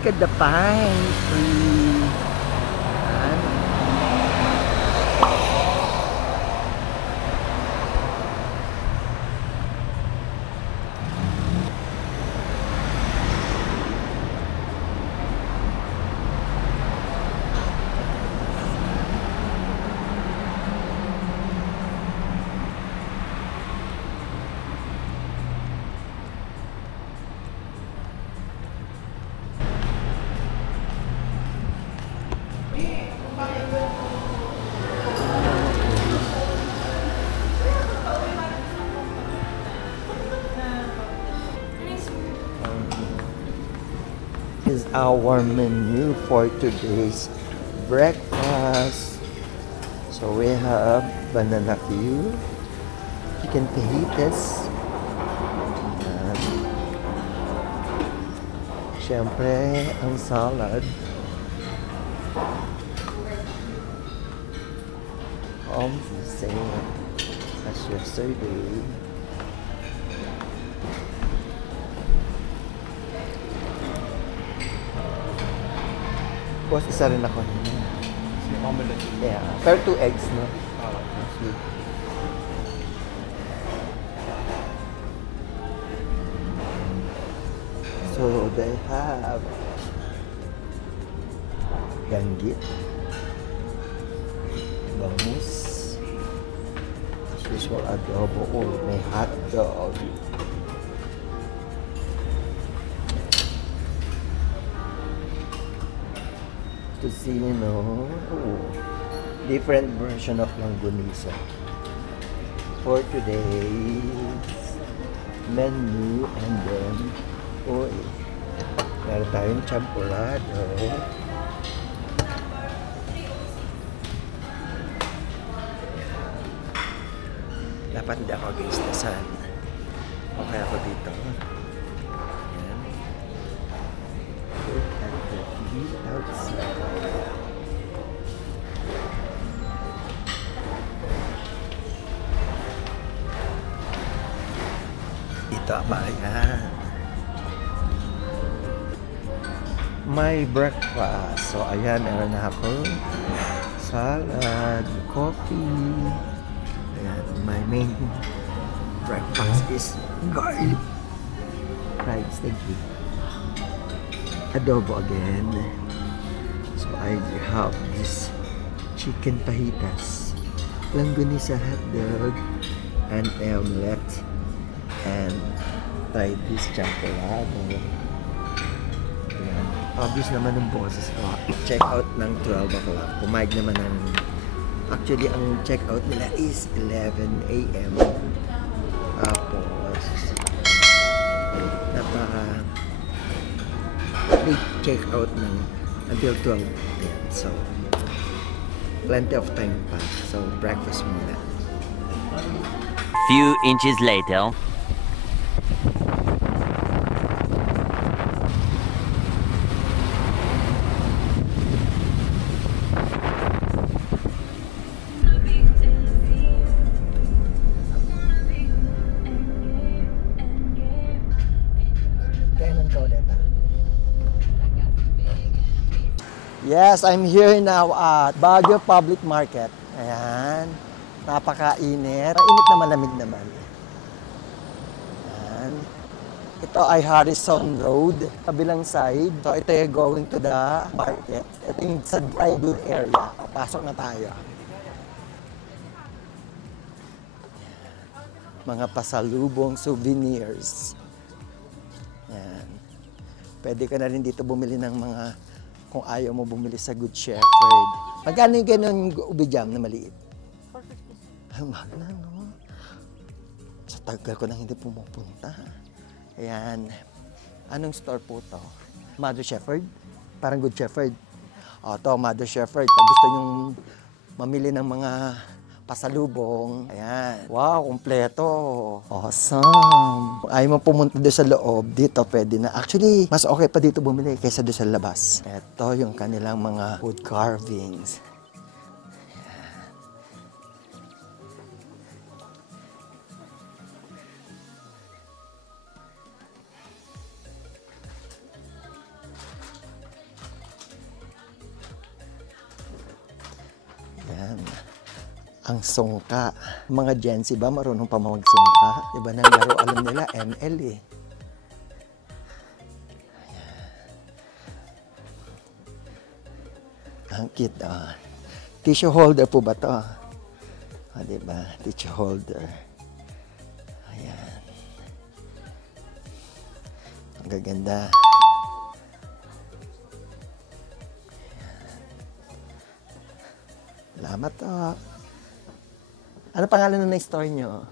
look at the pine tree. Is our menu for today's breakfast. So we have banana cue, chicken fajitas, and syempre ang salad, the same as yesterday. Boss, isa rin ako. Si omelette. Yeah. Pero 2 eggs, no? So they have ganggit, bangus, as usual adobo, may hot dog. Tocino, different version of langgonisa for today's menu. And then meron tayong champurrado, dapat hindi ako against the sun, okay ako dito. Look at the view outside. Ito ang bayan. My breakfast. So ayan, meron na ako salad, coffee. Ayan, my main breakfast is garlic rice. Thank you. Adobo again. So I have this chicken fajitas, langgonisa hot dog, and omelette, and try this champurrado. Ayan. Obvious naman ng boses ko. Check out ng 12 o'clock. Pumayag naman ng... Actually, ang check out nila is 11 a.m. Tapos late check out ng until 12 p.m. So plenty of time pa. So breakfast muna. Few inches later. Yes, I'm here now at Baguio Public Market. Ayan. Napakainit. Init na malamig naman. Ayan. Ito ay Harrison Road, kabilang side. So ito ay going to the market. Ito yung sa dry goods area. Pasok na tayo. Mga pasalubong souvenirs. Ayan. Pwede ka na rin dito bumili ng mga, kung ayaw mo bumili sa Good Shepherd. Magkano yung ganun ubi jam na maliit? 450. Ay, mahal na, no? Sa tagal ko nang hindi pumupunta. Ayan. Anong store po to? Mother Shepherd? Parang Good Shepherd. O, to, Mother Shepherd. Pag gusto nyong mamili ng mga pasalubong. Ayan. Wow, kumpleto. Awesome. Kung ayaw mo pumunta doon sa loob, dito pwede na. Actually, mas okay pa dito bumili kaysa doon sa labas. Ito yung kanilang mga wood carvings. ang sungka. Mga Gen Z ba marunong pa magsungka? Iba ng laro, alam nila, ML eh. Ang cute, ah. Tissue holder po ba to? Ah, diba? Tissue holder. Ayan. Ang gaganda. Salamat to. Ano pangalan na store nyo?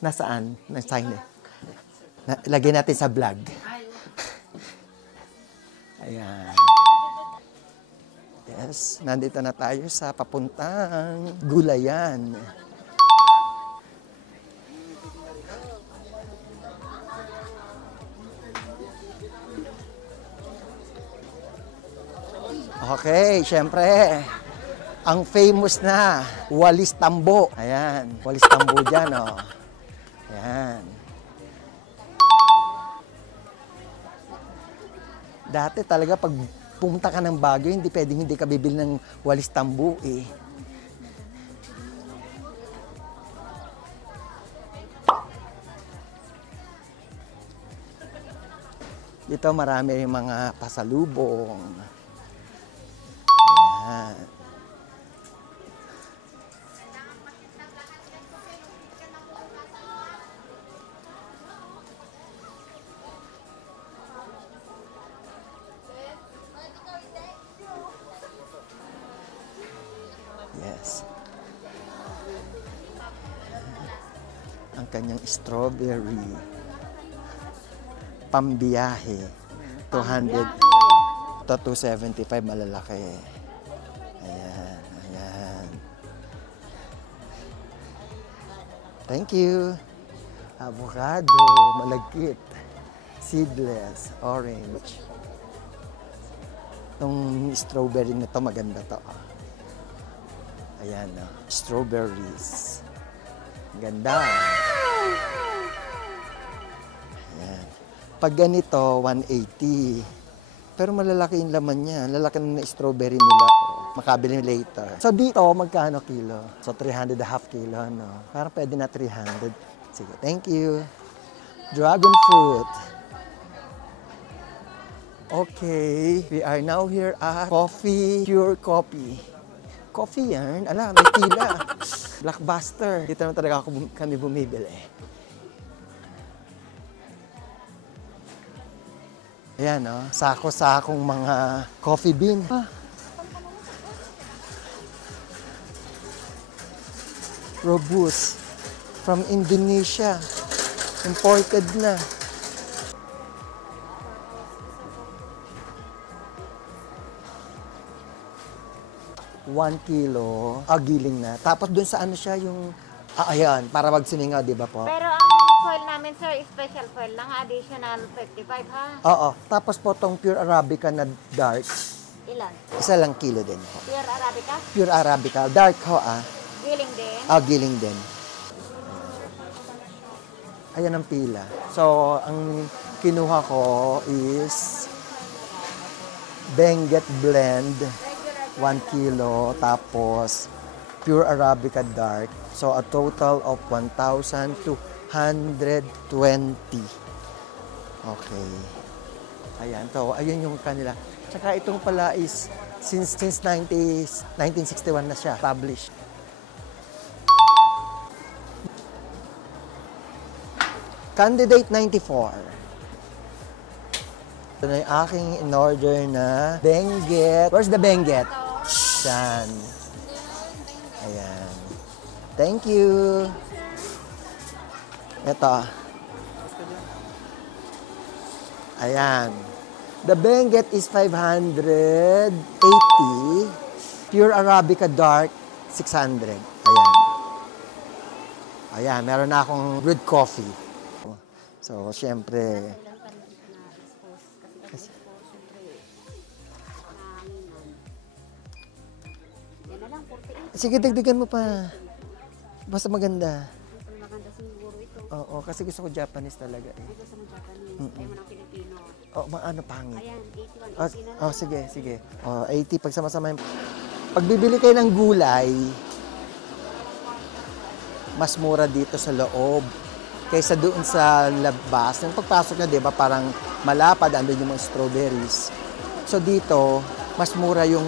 Nasaan? Nasaan? Lagyan natin sa vlog. Ayan. Yes, nandito na tayo sa papuntang Gulayan. Okay, syempre, ang famous na Walis Tambo. Ayan, Walis Tambo dyan, oh. Ayan. Dati talaga pag pumunta ka ng Baguio, hindi pwedeng hindi ka bibili ng Walis Tambo eh. Dito marami yung mga pasalubong. Ayan. Yes. Ang kanyang strawberry. Pambiyahe. 200 to 275 malalaki. Ayan, ayan. Thank you. Avocado, malagkit. Seedless, orange. Itong strawberry na to maganda to. Ayan, strawberries. Ganda. Ayan. Pag ganito, 180. Pero malalaki yung laman niya. Lalaki na strawberry nila. Makabili later. So dito, magkano kilo? So 300 half kilo, no? Parang pwede na 300. Sige, thank you. Dragon fruit. Okay, we are now here at Coffee, Pure Coffee. Coffee yan. Ala, may pila. Blockbuster. Dito naman talaga kami bumibili. Ayan, no? Sako-sakong mga coffee bean. Ah. Robust. From Indonesia. Imported na. One kilo, giling na. Tapos dun sa ano siya, yung, ayan, para magsiningaw, di ba po? Pero ang foil namin, sir, special foil lang, additional 55, ha? Oo. Tapos po tong pure Arabica na dark, Ilan? isa lang kilo din po. Pure Arabica? Pure Arabica. Dark ho, Giling din? Giling din. Ayan ang pila. So, ang kinuha ko is Benguet Blend, 1 kilo, tapos Pure Arabica Dark. So, a total of 1,220. Okay. Ayan, to. Ayun yung kanila. Tsaka itong pala is, since 1961 na siya, published. Candidate 94. Ito na yung aking in-order na Benguet. Where's the Benguet? Yan. Ayan. Thank you. Ito. Ayan. The Benguet is 580. Pure Arabica Dark, 600. Ayan. Ayan, meron na akong brewed coffee. So, syempre, sige, dagdagan mo pa. Basta maganda. Maganda siguro ito. Oo, kasi gusto ko Japanese talaga eh. Gusto mo Japanese, ayaw mo ng Pilipino. Oo, ano pangit. Ayan, 81, Oh, 80 na lang. sige, sige. 80 pagsama-sama yung... Pag bibili kayo ng gulay, mas mura dito sa loob kaysa doon sa labas. Yung pagpasok nyo, di ba, parang malapad, andun yung mga strawberries. So dito, mas mura yung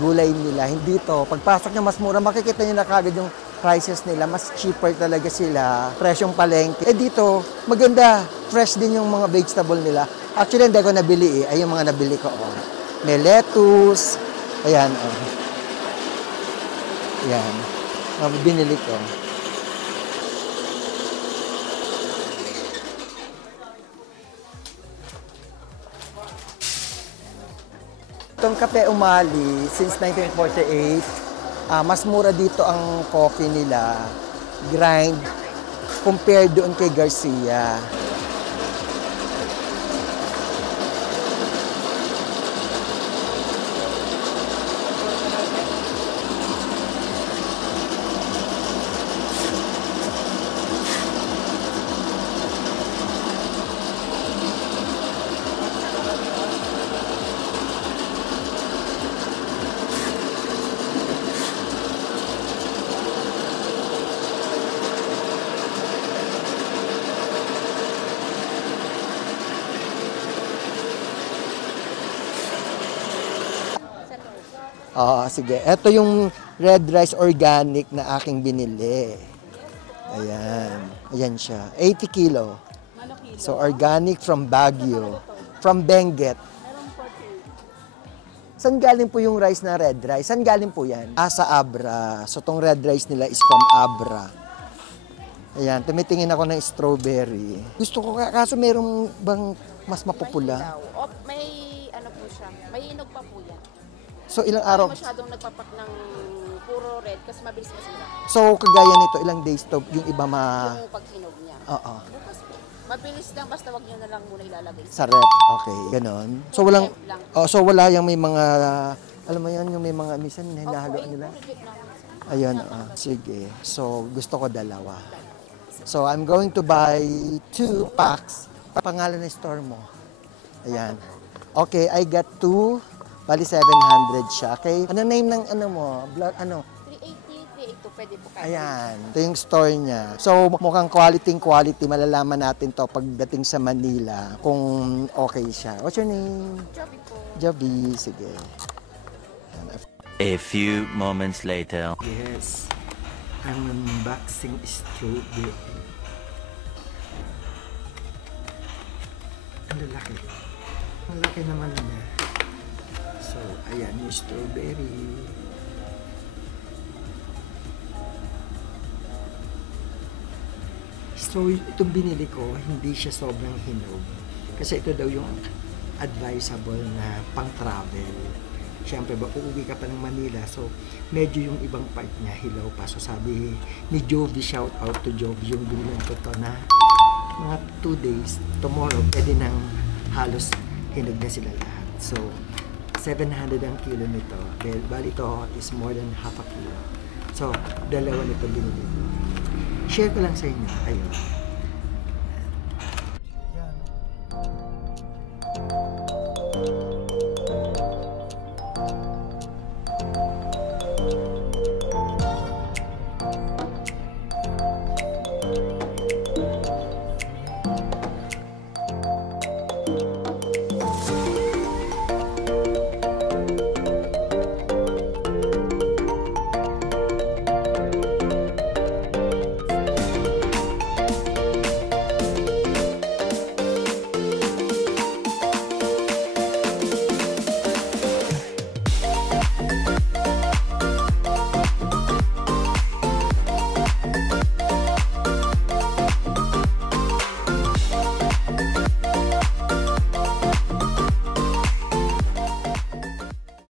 gulay nila. Hindi dito, pagpasok nyo, mas mura. Makikita nyo na kagad yung prices nila. Mas cheaper talaga sila. Presyong palengke. Eh dito, maganda. Fresh din yung mga vegetable nila. Actually, hindi ko nabili eh. Ay, yung mga nabili ko. Oh. May lettuce. Ayan, oh. Ayan. Binili ko. Itong Kape Umali, since 1948, mas mura dito ang coffee nila, grind, compared doon kay Garcia. Sige. Ito yung red rice organic na aking binili. Ayan. Ayan siya. 80 kilo. So, organic from Baguio. From Benguet. Saan galing po yung rice na red rice? Saan galing po yan? Sa Abra. So, tong red rice nila is from Abra. Ayan. Tumitingin ako ng strawberry. Gusto ko, kaso merong bang mas mapupula? May ano po siya. May inog pa po yan. So, ilang araw? Hindi masyadong nagpapak ng puro red kasi mabilis masira. So, kagaya nito, ilang days to yung iba Yung paghinog niya. Oo. Bukas po. Mabilis lang, basta wag niyo na lang muna ilalagay. Sa rep. Okay, ganon. So, walang, Temp lang. so wala yung may mga, alam mo yan, yung may mga minsan hinahaluan nila. Ayan, sige. So, gusto ko dalawa. So, I'm going to buy 2 packs. Pangalan ng store mo. Ayan. Okay, I got 2. Bali 700 siya. Okay? Ano name ng ano mo? Ano? 380, 382, pwede po kayo. Ayan. Ito yung store niya. So, mukhang quality. Malalaman natin to pagdating sa Manila kung okay siya. What's your name? Joby po. Joby. Sige. A few moments later. Yes. I'm unboxing strawberry. Ang lalaki. Ang laki naman niya. So, ayan yung strawberry. So, itong binili ko, hindi siya sobrang hinog. Kasi ito daw yung advisable na pang-travel. Siyempre, uuwi ka pa ng Manila. So, medyo yung ibang part niya, hilaw pa. So, sabi ni Jovi, shout out to Jovi, yung bilan ko to na mga 2 days, tomorrow, pwede nang halos hinog na sila lahat. So, 700 ang kilo nito. Bali ito is more than half a kilo. So, dalawa nito binili ko. Share ko lang sa inyo. Ayun.